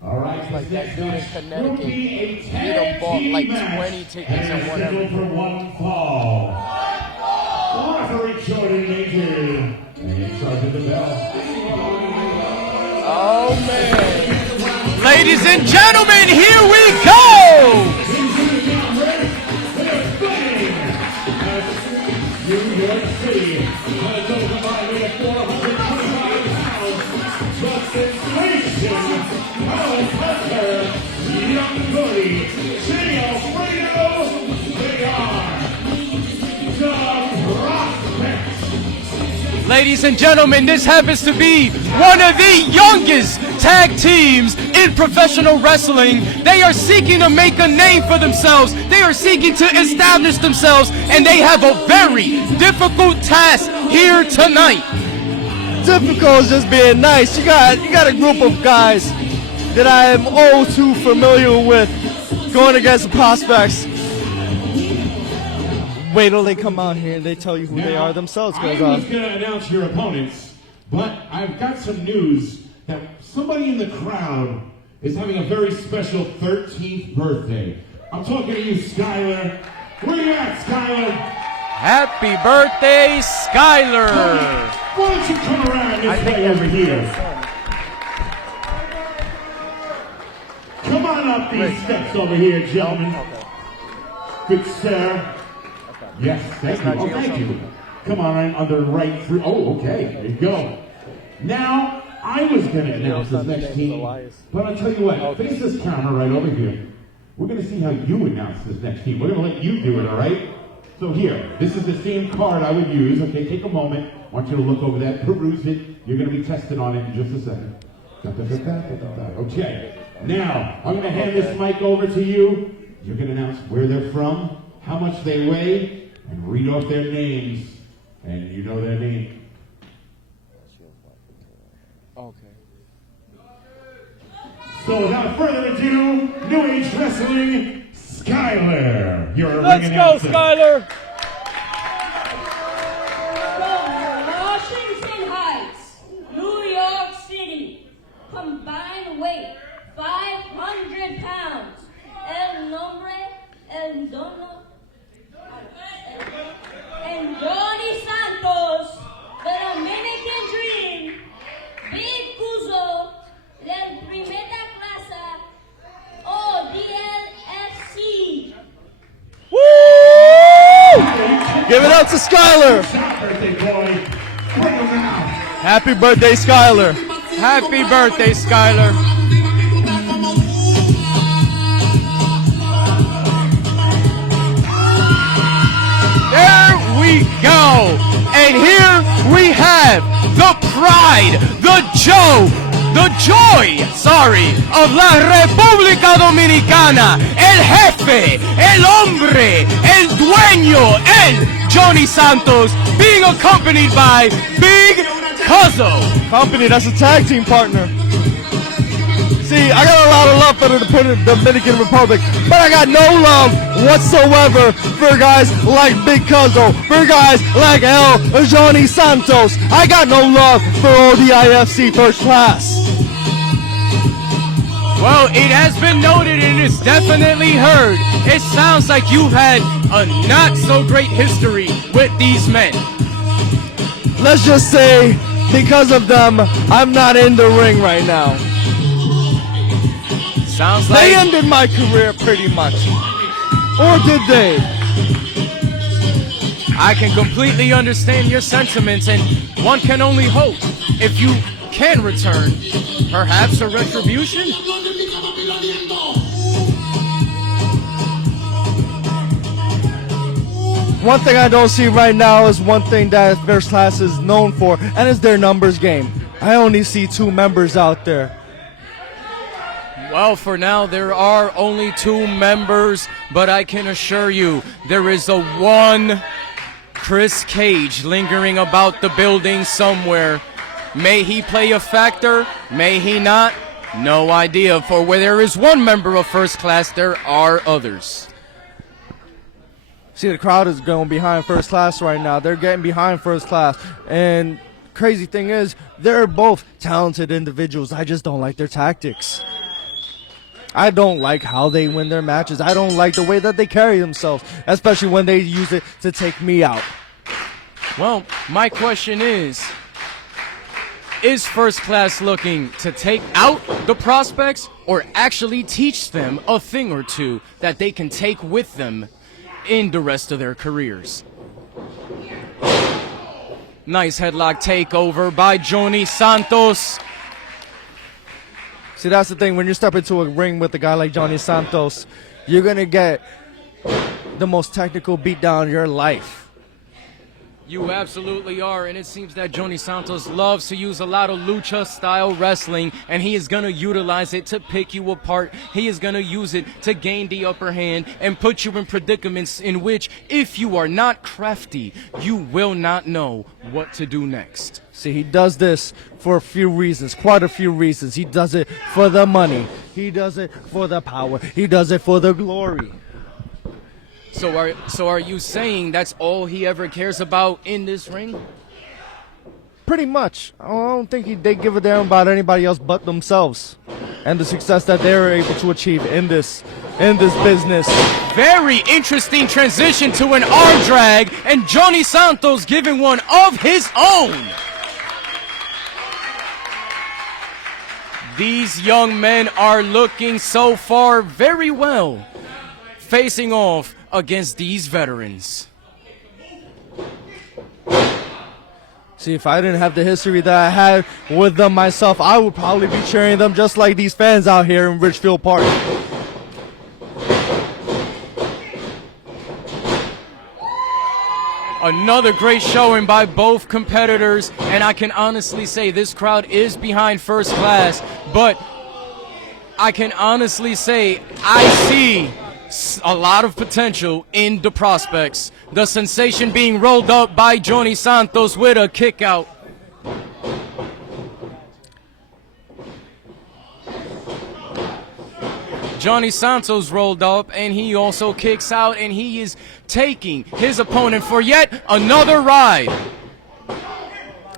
All right, Like that dude in will Connecticut, be a he tag done bought team like match, 20 tickets and and it's whatever. scheduled for one fall. Referee Jordan Major, and in charge of the bell. Oh man. Ladies and gentlemen, here we go! New York City has over by me at 425 pounds. The sensation, Alice Hunter, Young Goody, City Alfredo, they are the Prospectz. Ladies and gentlemen, this happens to be one of the youngest tag teams in professional wrestling. They are seeking to make a name for themselves. They are seeking to establish themselves, and they have a very difficult task here tonight. Difficult is just being nice. You got a group of guys that I am all too familiar with going against the Prospectz. Wait till they come out here and they tell you who they are themselves. I was going to announce your opponents, but I've got some news that somebody in the crowd is having a very special 13th birthday. I'm talking to you, Skylar. Where you at, Skylar? Happy birthday, Skylar! Why don't you come around this way over here? Come on up these steps over here, gentlemen. Good sir. Yes, thank you. Oh, thank you. Come on in on the right through. Oh, okay. There you go. Now, I was going to announce this next team, but I'll tell you what. Face this camera right over here. We're going to see how you announce this next team. We're going to let you do it, all right? So here, this is the same card I would use. Okay, take a moment. I want you to look over that, peruse it. You're going to be tested on it in just a second. Okay. Now, I'm going to hand this mic over to you. You're going to announce where they're from, how much they weigh, and read off their names. And you know their name. Okay. So without further ado, New Age Wrestling, Skylar. You're a Let's ring go, announcer. Skylar! From Washington Heights, New York City, combined weight 500 pounds. El nombre, el dono, and Johnny Santos, the Dominican Dream, Big Cuzo, del Primera Clase, ODIFC. Woo! Give it up to Skylar! Birthday boy. Bring him out. Happy birthday, Skylar! Happy birthday, Skylar. There we go. And here we have the pride, the joy of la República Dominicana, el jefe, el hombre, el dueño, el Johnny Santos, being accompanied by Big Cuzzo. Company, that's a tag team partner. See, I got a lot of love for the Dominican Republic, but I got no love whatsoever for guys like Big Cuzzo, for guys like El Johnny Santos. I got no love for ODIFC First Class. Well, it has been noted and it's definitely heard. It sounds like you've had a not so great history with these men. Let's just say, because of them, I'm not in the ring right now. Sounds like They ended my career pretty much. Or did they? I can completely understand your sentiments, and one can only hope, if you can return, perhaps a retribution? One thing I don't see right now is one thing that First Class is known for, and it's their numbers game. I only see 2 members out there. Well, for now, there are only 2 members, but I can assure you, there is a one Chris Cage lingering about the building somewhere. May he play a factor? May he not? No idea. For where there is one member of First Class, there are others. See, the crowd is going behind First Class right now. They're getting behind First Class. And crazy thing is, they're both talented individuals. I just don't like their tactics. I don't like how they win their matches. I don't like the way that they carry themselves, especially when they use it to take me out. Well, my question is First Class looking to take out the Prospectz or actually teach them a thing or two that they can take with them in the rest of their careers? Nice headlock takeover by Johnny Santos. See, that's the thing. When you step into a ring with a guy like Johnny Santos, you're going to get the most technical beatdown of your life. You absolutely are, and it seems that Johnny Santos loves to use a lot of lucha-style wrestling, and he is going to utilize it to pick you apart. He is going to use it to gain the upper hand and put you in predicaments in which, if you are not crafty, you will not know what to do next. See, he does this for a few reasons, quite a few reasons. He does it for the money. He does it for the power. He does it for the glory. So are you saying that's all he ever cares about in this ring? Pretty much. I don't think they give a damn about anybody else but themselves and the success that they're able to achieve in this business. Very interesting transition to an arm drag, and Johnny Santos giving one of his own. These young men are looking so far very well, facing off against these veterans. See, if I didn't have the history that I had with them myself, I would probably be cheering them just like these fans out here in Richfield Park. Another great showing by both competitors, and I can honestly say this crowd is behind First Class, but I can honestly say I see a lot of potential in the Prospectz. The sensation being rolled up by Johnny Santos with a kick out. Johnny Santos rolled up, and he also kicks out, and he is taking his opponent for yet another ride.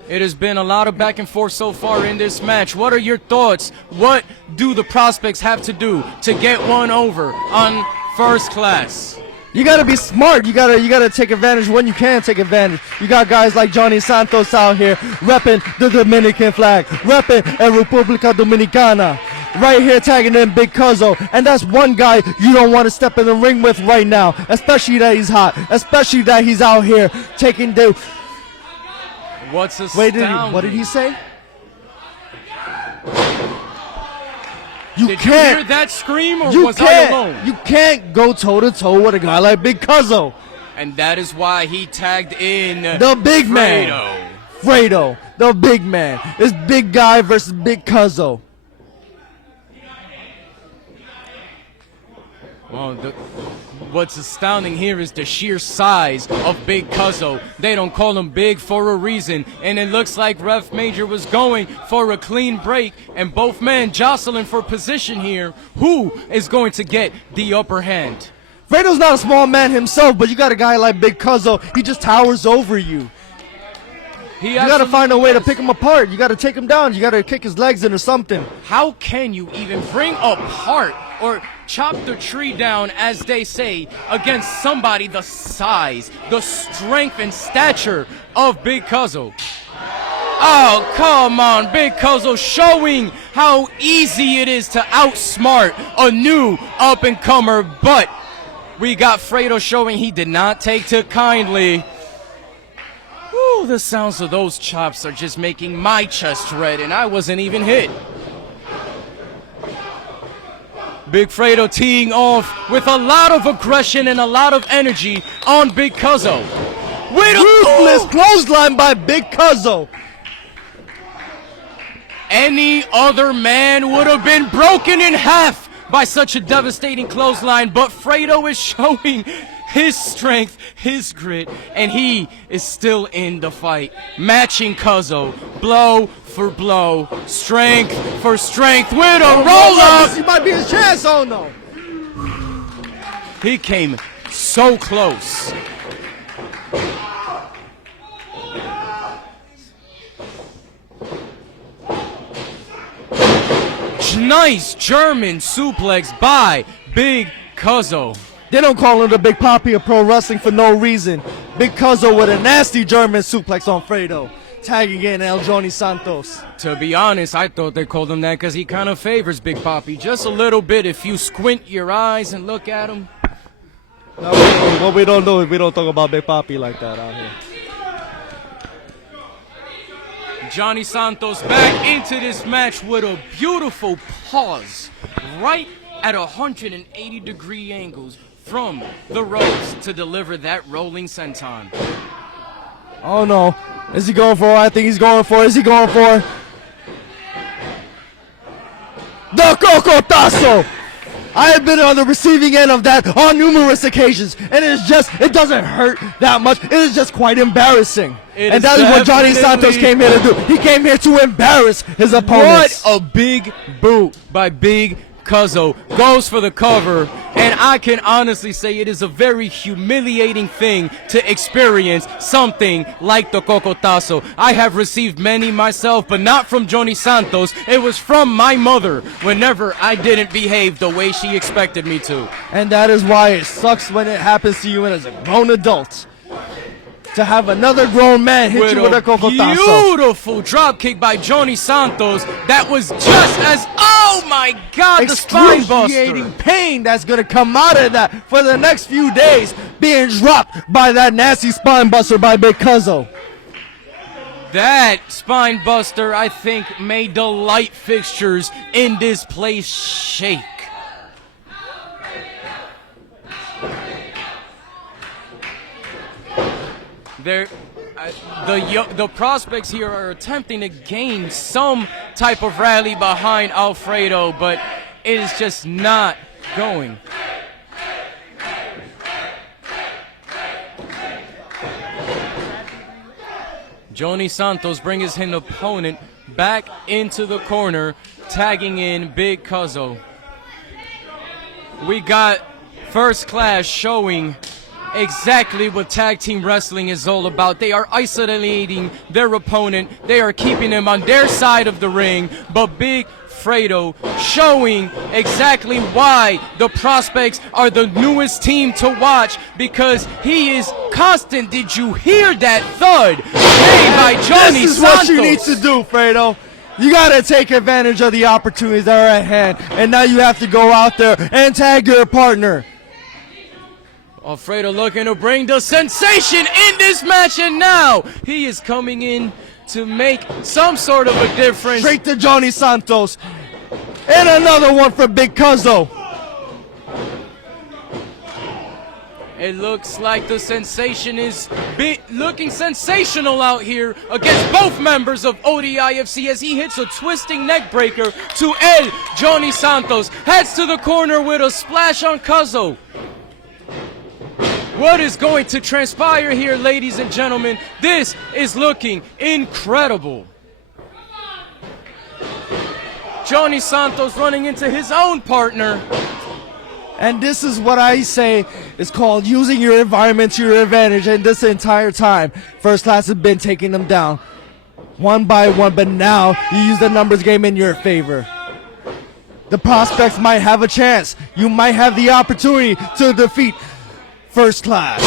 It has been a lot of back and forth so far in this match. What are your thoughts? What do the Prospectz have to do to get one over on First Class? You gotta be smart. You gotta take advantage when you can take advantage. You got guys like Johnny Santos out here repping the Dominican flag, repping a República Dominicana. Right here tagging in Big Cuzzo, and that's one guy you don't want to step in the ring with right now, especially that he's hot, especially that he's out here taking the... What's astounding? What did he say? Did you hear that scream, or was I alone? You can't go toe-to-toe with a guy like Big Cuzzo. And that is why he tagged in the big man. Fredo, the big man. It's big guy versus Big Cuzzo. Well, what's astounding here is the sheer size of Big Cuzzo. They don't call him big for a reason, and it looks like Ref Major was going for a clean break, and both men jostling for position here. Who is going to get the upper hand? Fredo's not a small man himself, but you got a guy like Big Cuzzo. He just towers over you. You got to find a way to pick him apart. You got to take him down. You got to kick his legs in or something. How can you even bring apart or chop the tree down, as they say, against somebody the size, the strength and stature of Big Cuzzo? Oh, come on, Big Cuzzo showing how easy it is to outsmart a new up-and-comer, but we got Fredo showing he did not take to kindly. Whew, the sounds of those chops are just making my chest red, and I wasn't even hit. Big Fredo teeing off with a lot of aggression and a lot of energy on Big Cuzzo. With a ruthless clothesline by Big Cuzzo. Any other man would have been broken in half by such a devastating clothesline, but Fredo is showing his strength, his grit, and he is still in the fight. Matching Cuzzo, blow for blow, strength for strength with a roll-up. This might be his chance, oh no. He came so close. Nice German suplex by Big Cuzzo. They don't call him the Big Papi of pro wrestling for no reason. Big Cuzzo with a nasty German suplex on Fredo, tagging in El Johnny Santos. To be honest, I thought they called him that because he kind of favors Big Papi just a little bit. If you squint your eyes and look at him. No, what we don't do is we don't talk about Big Papi like that out here. Johnny Santos back into this match with a beautiful pause right at 180-degree angles from the ropes to deliver that rolling senton. Oh no. Is he going for it? I think he's going for it. Is he going for it? The Cocotazo! I have been on the receiving end of that on numerous occasions, and it doesn't hurt that much. It is just quite embarrassing. And that is what Johnny Santos came here to do. He came here to embarrass his opponents. What a big boot by Big Cuzzo. Goes for the cover, and I can honestly say it is a very humiliating thing to experience something like the Cocotazo. I have received many myself, but not from Johnny Santos. It was from my mother whenever I didn't behave the way she expected me to. And that is why it sucks when it happens to you as a grown adult. To have another grown man hit you with a Cocotazo. Beautiful drop kick by Johnny Santos. That was just as, oh my God, the spine excruciating buster. pain that's going to come out of that for the next few days, being dropped by that nasty spine buster by Big Cuzzo. That spine buster, I think, made the light fixtures in this place shake. The Prospectz here are attempting to gain some type of rally behind Alfredo, but it is just not going. Johnny Santos brings his opponent back into the corner, tagging in Big Cuzzo. We got First Class showing exactly what tag team wrestling is all about. They are isolating their opponent. They are keeping him on their side of the ring. But Big Fredo showing exactly why the Prospectz are the newest team to watch, because he is constant. Did you hear that thud made by Johnny Santos? This is what you need to do, Fredo. You got to take advantage of the opportunities that are at hand. And now you have to go out there and tag your partner. Alfredo looking to bring the sensation in this match, and now he is coming in to make some sort of a difference. Straight to Johnny Santos. And another one for Big Cuzzo. It looks like the sensation is looking sensational out here against both members of ODIFC as he hits a twisting neck breaker to El Johnny Santos. Heads to the corner with a splash on Cuzzo. What is going to transpire here, ladies and gentlemen? This is looking incredible. Johnny Santos running into his own partner. And this is what I say is called using your environment to your advantage. And this entire time, First Class has been taking them down one by one, but now you use the numbers game in your favor. The Prospectz might have a chance. You might have the opportunity to defeat First Class.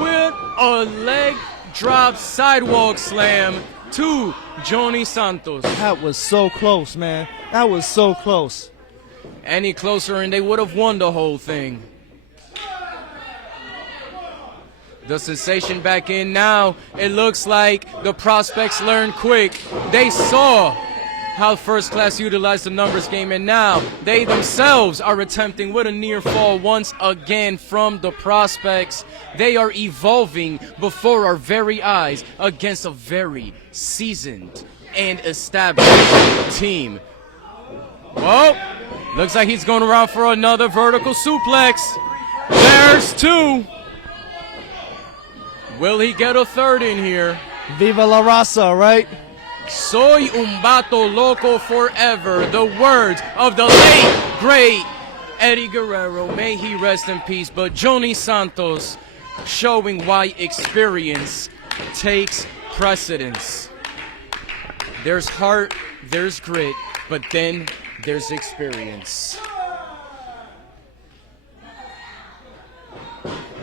With a leg drop sidewalk slam to Johnny Santos. That was so close, man. That was so close. Any closer and they would have won the whole thing. The sensation back in now. It looks like the Prospectz learned quick. They saw how First Class utilized the numbers game, and now they themselves are attempting with a near fall once again from the Prospectz. They are evolving before our very eyes against a very seasoned and established team. Well, looks like he's going around for another vertical suplex. There's two. Will he get a third in here? Viva la raza, right? Soy un vato loco forever. The words of the late, great Eddie Guerrero. May he rest in peace. But Johnny Santos showing why experience takes precedence. There's heart, there's grit, but then there's experience.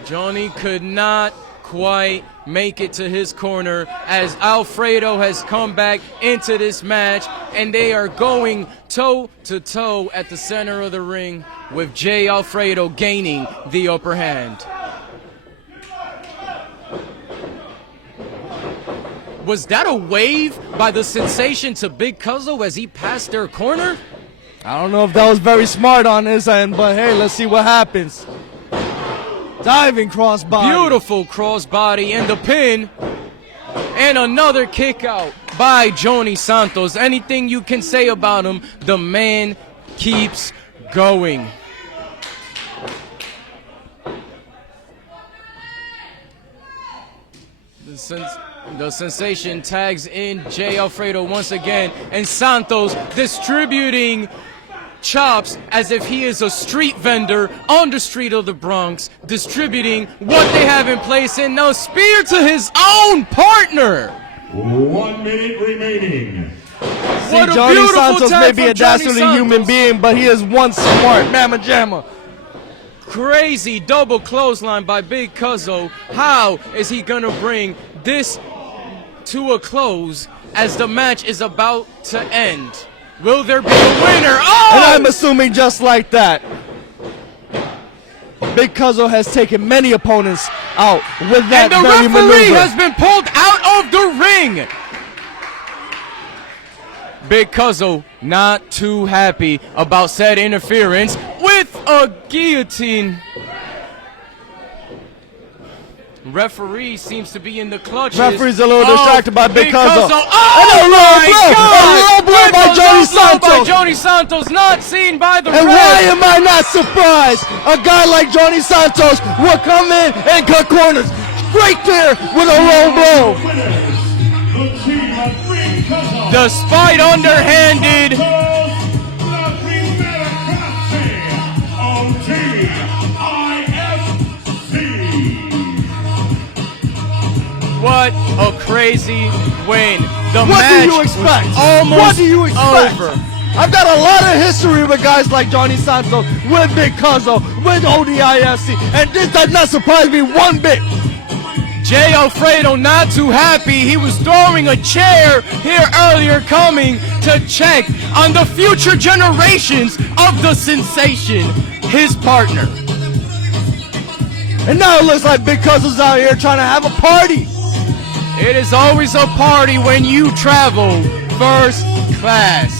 Johnny could not quite make it to his corner as Alfredo has come back into this match, and they are going toe to toe at the center of the ring with Jay Alfredo gaining the upper hand. Was that a wave by the Sensation to Big Cuzzo as he passed their corner? I don't know if that was very smart on his end, but hey, let's see what happens. Diving crossbody. Beautiful crossbody and the pin. And another kick out by Johnny Santos. Anything you can say about him, the man keeps going. The Sensation tags in Jay Alfredo once again, and Santos distributing chops as if he is a street vendor on the street of the Bronx, distributing what they have in place, and now spear to his own partner. 1 minute remaining. What a Johnny beautiful Santos tag may be from a Johnny dastardly Santos. human being, but he is one smart mamma jamma. Crazy double clothesline by Big Cuzzo. How is he gonna bring this to a close as the match is about to end? Will there be a winner? Oh! And I'm assuming just like that, Big Cuzzo has taken many opponents out with that And the very referee maneuver. has been pulled out of the ring. Big Cuzzo not too happy about said interference with a guillotine. Referee seems to be in the clutches. Referee's a little distracted by Big Cuzzo. Oh, And a low my blow! God! A low blow by With a Johnny low blow by Santos. Johnny Santos, not seen by the And ref. why am I not surprised? A guy like Johnny Santos will come in and cut corners straight there with a low blow. Winners, the team of Big Cuzzo. Despite underhanded, La primera clase, ODIFC. what a crazy win. The What match do you expect? was almost What do you expect? over. I've got a lot of history with guys like Johnny Santos, with Big Cuzzo, with ODIFC, and this does not surprise me one bit. Jay Alfredo not too happy. He was throwing a chair here earlier, coming to check on the future generations of the Sensation, his partner. And now it looks like Big Cuzzo's out here trying to have a party. It is always a party when you travel first class.